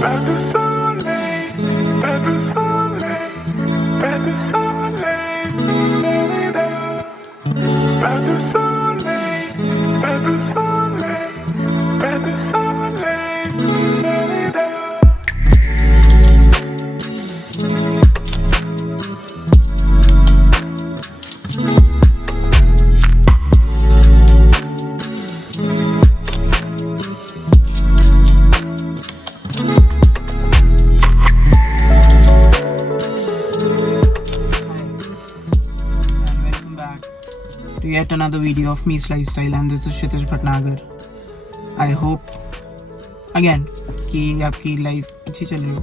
Pas de soleil, pas de soleil, pas de soleil, da-da-da. Pas de soleil, pas de soleil, pas de soleil, da-da-da. To yet another video of Me's Lifestyle, and this is Kshitij Bhatnagar. I hope again कि आपकी life अच्छी चल रही हो,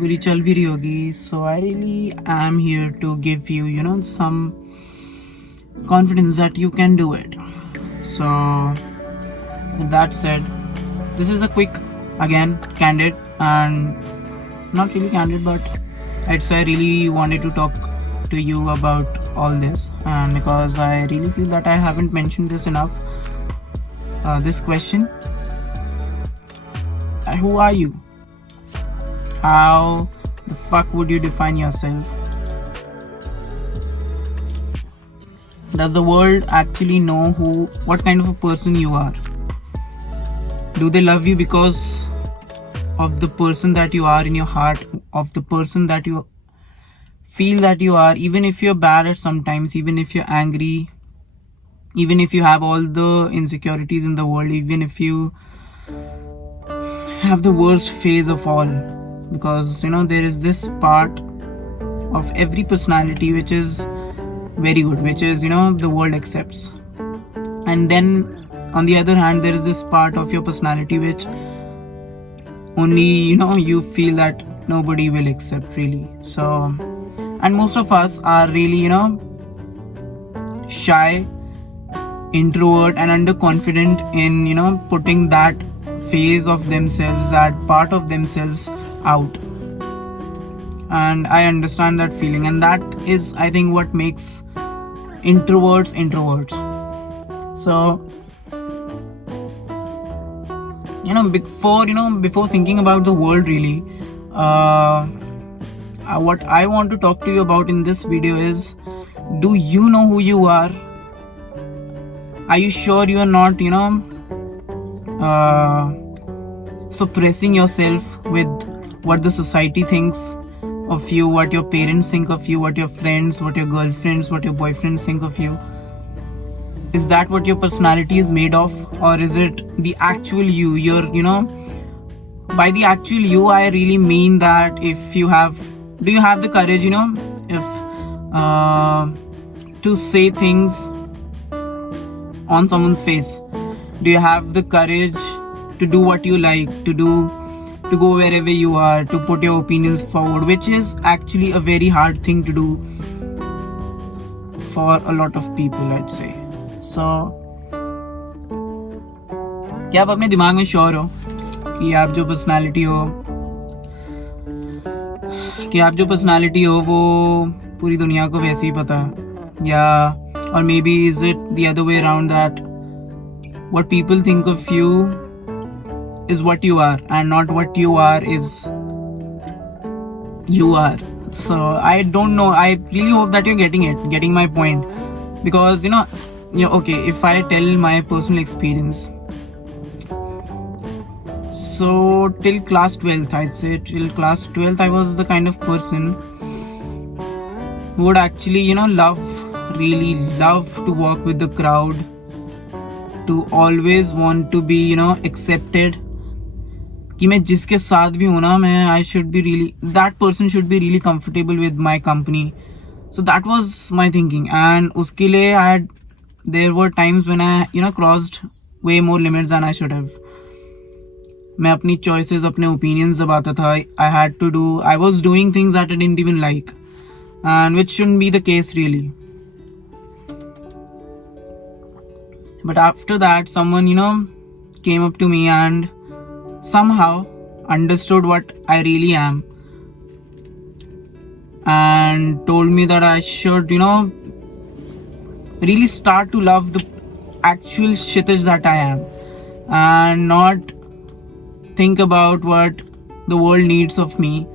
बुरी चल भी रही होगी. So I really am here to give you some confidence that you can do it. So with that said, this is a quick, again, candid, and not really candid, but I'd say I really wanted to talk to you about all this, and because I really feel that I haven't mentioned this enough. This question: who are you? How the fuck would you define yourself? Does the world actually know what kind of a person you are? Do they love you because of the person that you are in your heart, of the person that you feel that you are, even if you're bad at sometimes, even if you're angry, even if you have all the insecurities in the world, even if you have the worst phase of all? Because there is this part of every personality which is very good, which is the world accepts, and then on the other hand there is this part of your personality which only you feel that nobody will accept, really. So, and most of us are really shy, introvert, and underconfident in putting that phase of themselves, that part of themselves out. And I understand that feeling, and that is, I think, what makes introverts. So before thinking about the world, really, what I want to talk to you about in this video is, do you know who you are? Are you sure you are not suppressing yourself with what the society thinks of you, what your parents think of you, what your friends, what your girlfriends, what your boyfriends think of you? Is that what your personality is made of, or is it the actual you? By the actual you, I really mean that do you have the courage to say things on someone's face? Do you have the courage to do what you like, to go wherever you are, to put your opinions forward, which is actually a very hard thing to do for a lot of people, I'd say. So क्या आप अपने दिमाग में sure हो कि आप जो personality हो वो पूरी दुनिया को वैसे ही पता है? या और may be is it the other way around, that what people think of you is what you are, and not what you are is you are. So I don't know, I really hope that you're getting my point. Because okay, if I tell my personal experience, so till class 12th, I'd say till class 12th, I was the kind of person who would actually really love to walk with the crowd, to always want to be accepted, कि मैं जिसके साथ भी हूँ ना, that person should be really comfortable with my company. So that was my thinking, and उसके लिए there were times when I crossed way more limits than I should have. मैं अपनी choices, अपने opinions दबाता था. I was doing things that I didn't even like, and which shouldn't be the case, really. But after that, someone came up to me and somehow understood what I really am, and told me that I should really start to love the actual Kshitij that I am, and not think about what the world needs of me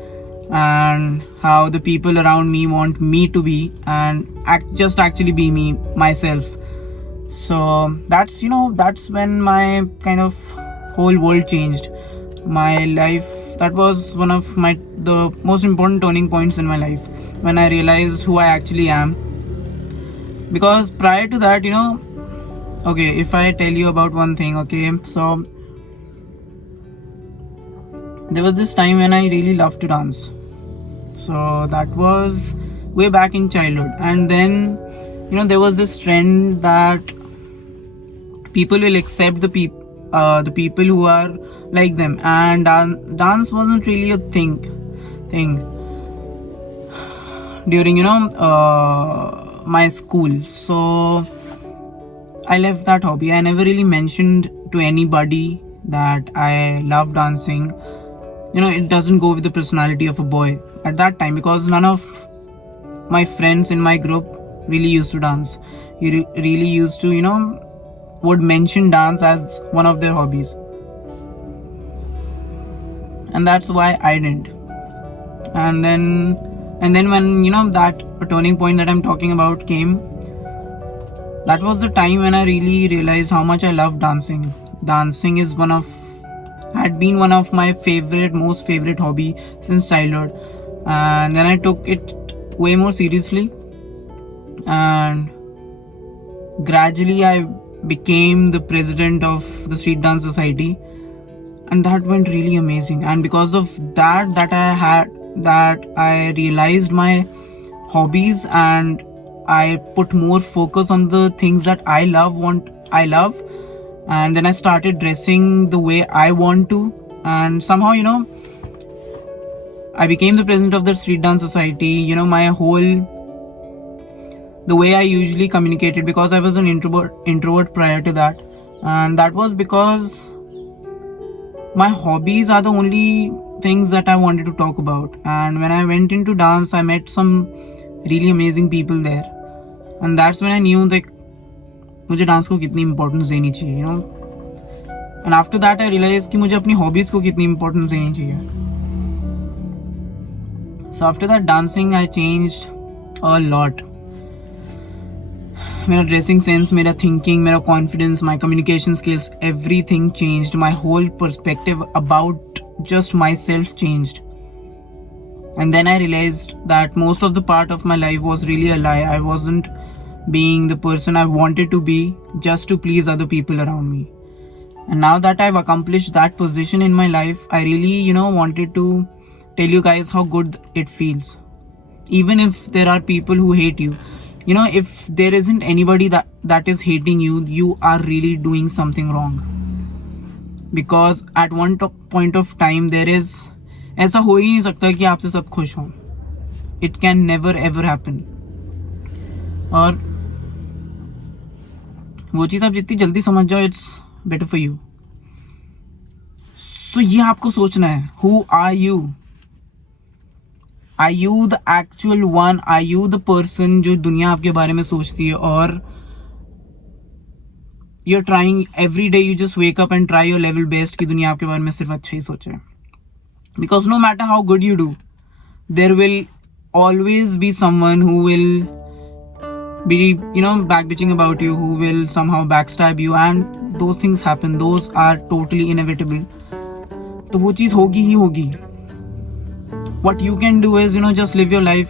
and how the people around me want me to be, and just actually be me myself. So that's when my kind of whole world changed. My life, that was one of the most important turning points in my life, when I realized who I actually am. Because prior to that, okay, if I tell you about one thing, okay, so there was this time when I really loved to dance. So that was way back in childhood. And then there was this trend that people will accept the people who are like them, and dance wasn't really a thing during my school. So I left that hobby. I never really mentioned to anybody that I love dancing. It doesn't go with the personality of a boy at that time, because none of my friends in my group really used to dance. You really used to would mention dance as one of their hobbies, and that's why I didn't. And then when that turning point that I'm talking about came, that was the time when I really realized how much I love dancing. Dancing had been one of my most favorite hobby since childhood, and then I took it way more seriously, and gradually I became the president of the Street Dance Society, and that went really amazing. And because of that I realized my hobbies, and I put more focus on the things that I love, and then I started dressing the way I want to, and somehow I became the president of the Street Dance Society. The way I usually communicated, because I was an introvert prior to that, and that was because my hobbies are the only things that I wanted to talk about. And when I went into dance, I met some really amazing people there, and that's when I knew that मुझे dance को कितनी importance देनी चाहिए, and after that I realized कि मुझे अपनी hobbies को कितनी इम्पोर्टेंस देनी चाहिए. So after that dancing I changed a lot. मेरा ड्रेसिंग सेंस, मेरा थिंकिंग, मेरा confidence, my communication skills, everything changed. My whole perspective about just myself changed. And then I realized that most of the part of my life was really a lie. I wasn't being the person I wanted to be just to please other people around me. And now that I've accomplished that position in my life, I really wanted to tell you guys how good it feels. Even if there are people who hate you, if there isn't anybody that is hating you, you are really doing something wrong. Because at one point of time there is, ऐसा हो ही नहीं सकता कि आपसे सब खुश हों. It can never ever happen. और वो चीज़ आप जितनी जल्दी समझ जाओ, it's better for you. So ये आपको सोचना है, who are you? Are you the actual one? Are you the person जो दुनिया आपके बारे में सोचती है? और you're trying every day, you just wake up and try your level best कि दुनिया आपके बारे में सिर्फ अच्छा ही सोचे. Because no matter how good you do, there will always be someone who will be backbitching about you, who will somehow backstab you, and those things happen. Those are totally inevitable. तो वो चीज़ होगी ही होगी. What you can do is just live your life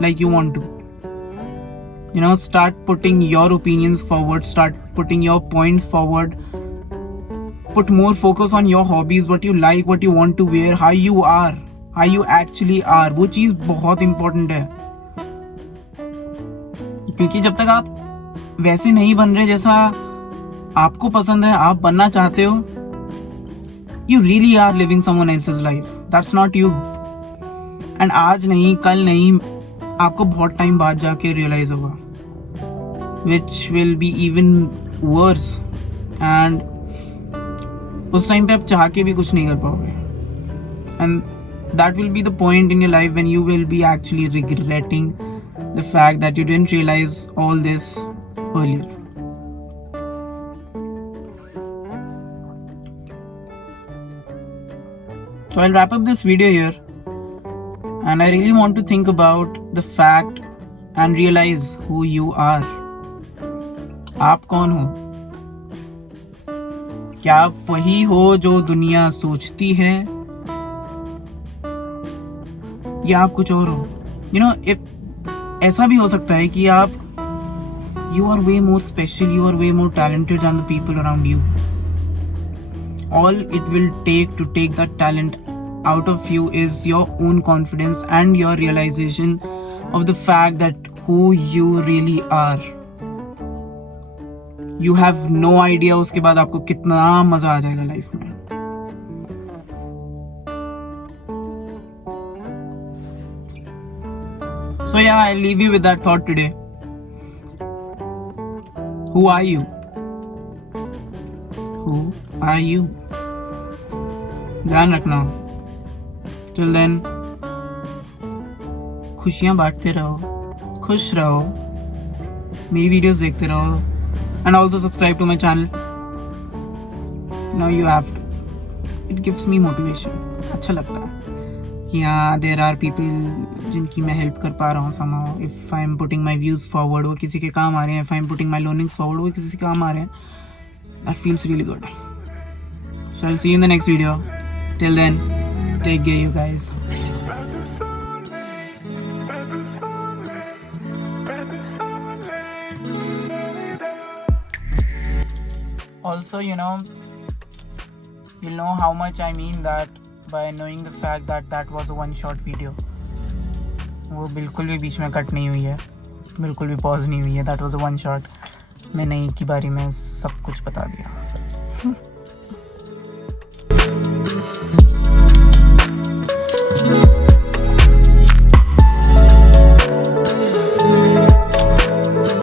like you want to. Start putting your opinions forward, start putting your points forward, put more focus on your hobbies, what you like, what you want to wear, how you are, how you actually are. वो चीज़ बहुत important है, क्योंकि जब तक आप वैसे नहीं बन रहे जैसा आपको पसंद है, आप बनना चाहते हो, you really are living someone else's life. That's not you. And आज नहीं, कल नहीं, आपको बहुत टाइम बाद जाके रियलाइज होगा, which will be even worse. And उस टाइम पे आप चाह के भी कुछ नहीं कर पाओगे. And that will be the point in your life when you will be actually regretting the fact that you didn't realize all this earlier. So I'll wrap up this video here, and I really want to think about the fact and realize who you are. आप कौन हो? क्या आप वही हो जो दुनिया सोचती है, या आप कुछ और हो? if ऐसा भी हो सकता है कि आप you are way more special, you are way more talented than the people around you. All it will take to take that talent out of you is your own confidence and your realization of the fact that who you really are. You have no idea उसके बाद आपको कितना मजा आ जाएगा life में. So yeah, I'll leave you with that thought today. Who are you? Who are you? ध्यान रखना. Till then, खुशियाँ बांटते रहो, खुश रहो, मेरी वीडियोस देखते रहो, and also subscribe to my channel. Now you have to. It gives me motivation. अच्छा लगता है कि हाँ, there are people जिनकी मैं हेल्प कर पा रहा हूँ somehow. If I am putting my views forward, वो किसी के काम आ रहे हैं. If I am putting my learnings forward, वो किसी के काम आ रहे हैं. That feels really good. So I'll see you in the next video. Till then, take care, you guys. Also, you'll know how much I mean that by knowing the fact that that was a one shot video. वो बिल्कुल भी बीच में cut नहीं हुई है, बिल्कुल भी pause नहीं हुई है. That was a one shot. मैंने एक ही बारी में सब कुछ बता दिया.